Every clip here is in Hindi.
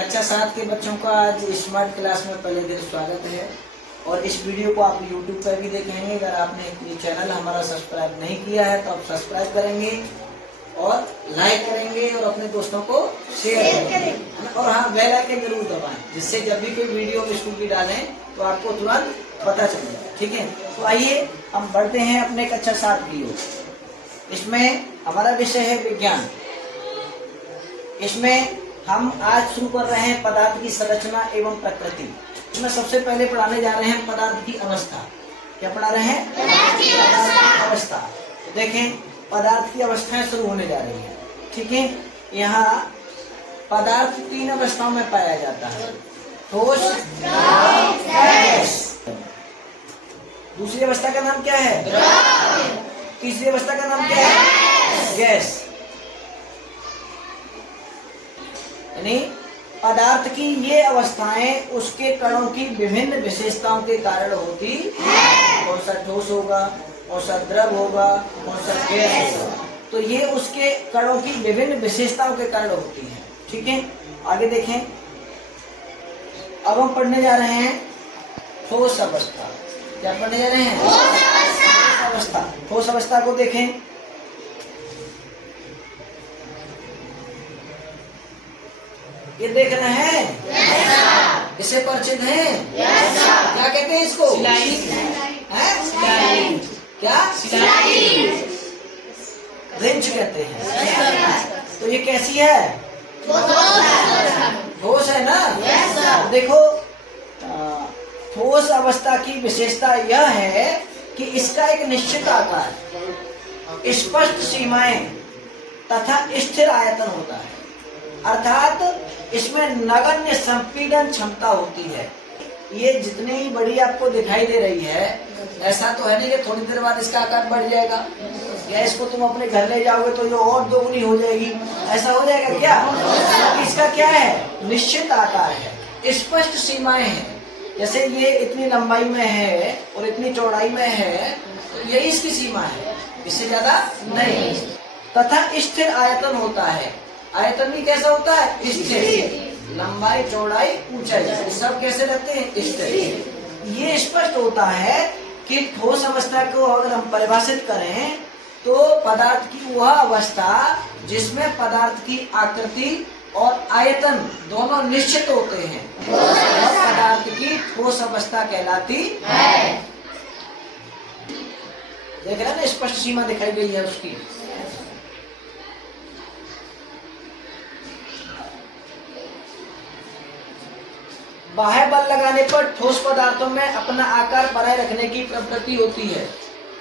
कक्षा 7 के बच्चों का आज स्मार्ट क्लास में पहले दिन स्वागत है। और इस वीडियो को आप YouTube पर भी देखेंगे। अगर आपने ये चैनल हमारा सब्सक्राइब नहीं किया है तो आप सब्सक्राइब करेंगे और लाइक करेंगे और अपने दोस्तों को शेयर करेंगे। और हाँ, बेल आइकन जरूर दबाएं, जिससे जब भी कोई वीडियो हम स्कूल की डालें तो आपको तुरंत पता चलेगा। ठीक है, तो आइए हम बढ़ते हैं अपने कक्षा 7 की ओर। इसमें हमारा विषय है विज्ञान। इसमें हम आज शुरू कर रहे हैं पदार्थ की संरचना एवं प्रकृति। इसमें सबसे पहले पढ़ाने जा रहे हैं पदार्थ की अवस्था। क्या पढ़ा रहे हैं? पदार्थ की अवस्था। तो देखें, पदार्थ की अवस्थाएं शुरू होने जा रही हैं। ठीक है, यहाँ पदार्थ 3 अवस्थाओं में पाया जाता है, ठोस, गैस। दूसरी अवस्था का नाम क्या है? तीसरी अवस्था का नाम क्या है? गैस। यानी पदार्थ की ये अवस्थाएं उसके कणों की विभिन्न विशेषताओं के कारण होती है। कौन सा ठोस होगा, कौन सा द्रव होगा, कौन सा गैस होगा, तो ये उसके कणों की विभिन्न विशेषताओं के कारण होती है। ठीक है, आगे देखें। अब हम पढ़ने जा रहे हैं ठोस अवस्था। क्या पढ़ने जा रहे हैं? ठोस अवस्था। ठोस अवस्था को देखें। ये देख रहे हैं? इससे परिचित हैं? क्या कहते हैं इसको? क्या? रिंच कहते हैं। तो ये कैसी है? ठोस है ना? देखो, ठोस अवस्था की विशेषता यह है कि इसका एक निश्चित आकार, स्पष्ट सीमाएं तथा स्थिर आयतन होता है। अर्थात इसमें नगण्य संपीड़न क्षमता होती है। ये जितनी बड़ी आपको दिखाई दे रही है, ऐसा तो है नहीं कि थोड़ी देर बाद इसका आकार बढ़ जाएगा, या इसको तुम अपने घर ले जाओगे तो ये और दोगुनी हो जाएगी। ऐसा हो जाएगा क्या? इसका क्या है? निश्चित आकार है, स्पष्ट सीमाएं हैं। जैसे ये इतनी लंबाई में है और इतनी चौड़ाई में है, तो यही इसकी सीमा है, इससे ज्यादा नहीं। तथा स्थिर आयतन होता है। आयतन भी कैसा होता है? स्थिर। लंबाई, चौड़ाई, ऊंचाई, सब कैसे रहते हैं? स्थिर। ये स्पष्ट होता है कि ठोस अवस्था को अगर हम परिभाषित करें तो पदार्थ की वह अवस्था जिसमें पदार्थ की आकृति और आयतन दोनों निश्चित होते हैं, वह पदार्थ की ठोस अवस्था कहलाती है। देख रहे हैं ना, स्पष्ट सीमा दिखाई गई है उसकी। बाह्य बल लगाने पर ठोस पदार्थों में अपना आकार बनाए रखने की प्रवृत्ति होती है।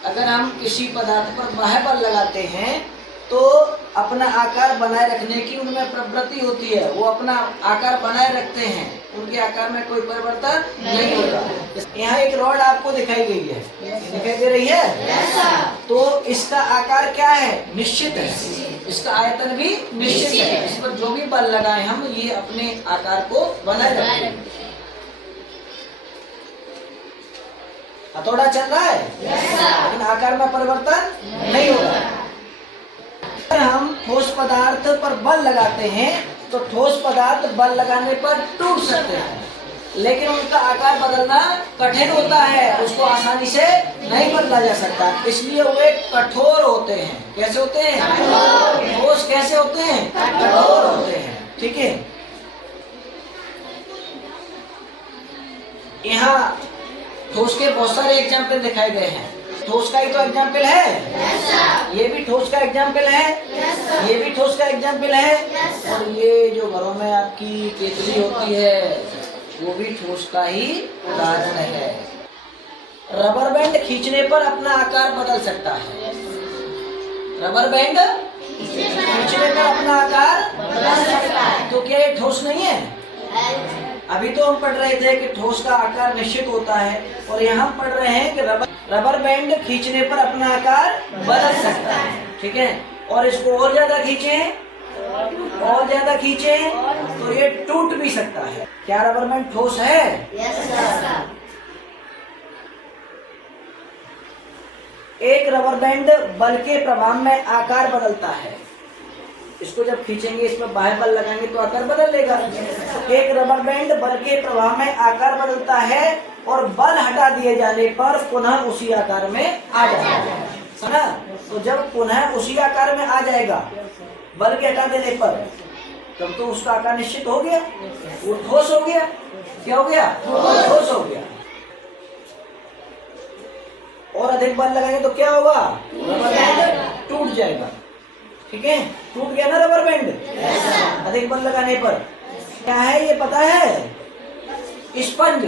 अगर हम किसी पदार्थ पर बाह्य बल लगाते हैं तो अपना आकार बनाए रखने की उनमें प्रवृत्ति होती है, वो अपना आकार बनाए रखते हैं, उनके आकार में कोई परिवर्तन नहीं होता। यहाँ एक रॉड आपको दिखाई गई है, दिखाई दे रही है? तो इसका आकार क्या है? निश्चित है। इसका आयतन भी निश्चित है। इस पर जो भी बल लगाए हम, ये अपने आकार को बनाए रखते हैं। हथौड़ा चल रहा है, लेकिन आकार में परिवर्तन नहीं होगा। अगर हम ठोस पदार्थ पर बल लगाते हैं तो ठोस पदार्थ बल लगाने पर टूट सकते हैं, लेकिन उनका आकार बदलना कठिन होता है, उसको आसानी से नहीं बदला जा सकता। इसलिए वे कठोर होते हैं। कैसे होते हैं? ठोस कैसे होते हैं? कठोर होते हैं। ठीक है, यहाँ ठोस के बहुत सारे एग्जाम्पल दिखाए गए हैं। ठोस का ही तो एग्जाम्पल है, ये भी ठोस का एग्जाम्पल है, ये भी ठोस का एग्जाम्पल है, और ये जो घरों में आपकी केतली होती है वो भी ठोस का ही उदाहरण है। रबर बैंड खींचने पर अपना आकार बदल सकता है। रबर बैंड खींचने पर अपना आकार बदल सकता है, तो क्या ये ठोस नहीं है? अभी तो हम पढ़ रहे थे कि ठोस का आकार निश्चित होता है, और यहाँ पढ़ रहे हैं कि रबर बैंड खींचने पर अपना आकार बदल सकता है। ठीक है, और इसको और ज्यादा खींचें, और ज्यादा खींचें तो ये टूट भी सकता है। क्या रबर बैंड ठोस है? एक रबर बैंड बल के प्रभाव में आकार बदलता है। इसको जब खींचेंगे, इसमें बाह्य बल लगाएंगे तो आकार बदल लेगा। एक रबर बैंड बल के प्रभाव में आकार बदलता है और बल हटा दिए जाने पर पुनः उसी आकार में आ जाएगा। समझा? तो जब पुनः उसी आकार में आ जाएगा बल के हटा देने पर, तब तो उसका आकार निश्चित हो गया, वो ठोस हो गया। क्या हो गया? ठोस हो गया। और अधिक बल लगाएंगे तो क्या होगा? रबर बैंड टूट जाएगा। ठीक है, टूट गया ना रबर बैंड अधिक बल लगाने पर। क्या है ये पता है? स्पंज।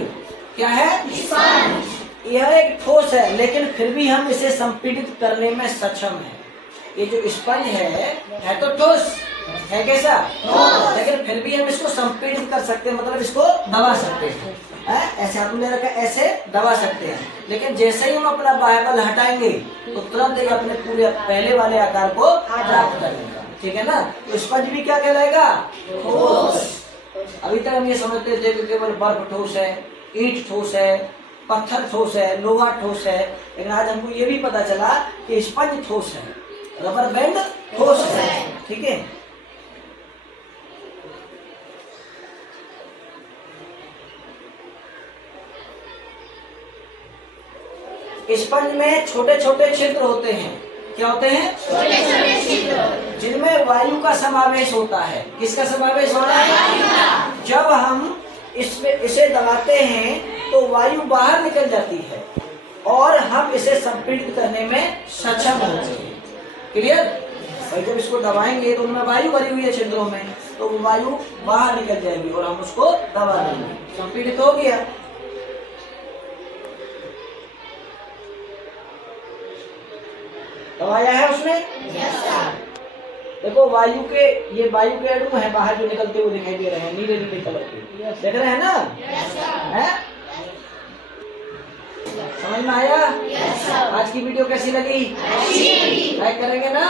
क्या है? स्पंज। यह एक ठोस है, लेकिन फिर भी हम इसे संपीड़ित करने में सक्षम हैं। ये जो स्पंज है तो ठोस है, कैसा? लेकिन फिर भी हम इसको संपीड़ित कर सकते हैं, मतलब इसको दबा सकते हैं। ऐसे हाथ में रखा, ऐसे दबा सकते हैं। लेकिन जैसे ही हम अपना बाह्य बल हटाएंगे तो तुरंत ही अपने पूरे पहले वाले आकार को प्राप्त कर लेगा। ठीक है ना? तो स्पंज भी क्या कहलाएगा? ठोस। अभी तक हम ये समझते थे कि केवल बर्फ ठोस है, ईंट ठोस है, पत्थर ठोस है, लोहा ठोस है, लेकिन आज हमको ये भी पता चला कि स्पंज ठोस है, रबर बैंड ठोस है। ठीक है, स्पंज में छोटे छोटे छिद्र होते हैं। क्या होते हैं? छोटे छोटे छिद्र, जिनमें वायु का समावेश होता है। किसका समावेश होता है? जब हम इसे दबाते हैं तो वायु बाहर निकल जाती है और हम इसे संपीड़ित करने में सक्षम होते हैं। क्लियर? भाई जब इसको दबाएंगे तो उनमें वायु भरी हुई है छिद्रों में, तो वो वायु बाहर निकल जाएगी और हम उसको दबा देंगे, संपीड़ित हो गया। दबाया है उसने? देखो वायु के, ये वायु के अणु है बाहर जो निकलते हुए दिखाई दे रहे हैं, नीले नीले कलर के। देख रहे हैं ना? है? समझ में आया? आज की वीडियो कैसी लगी? लाइक करेंगे ना?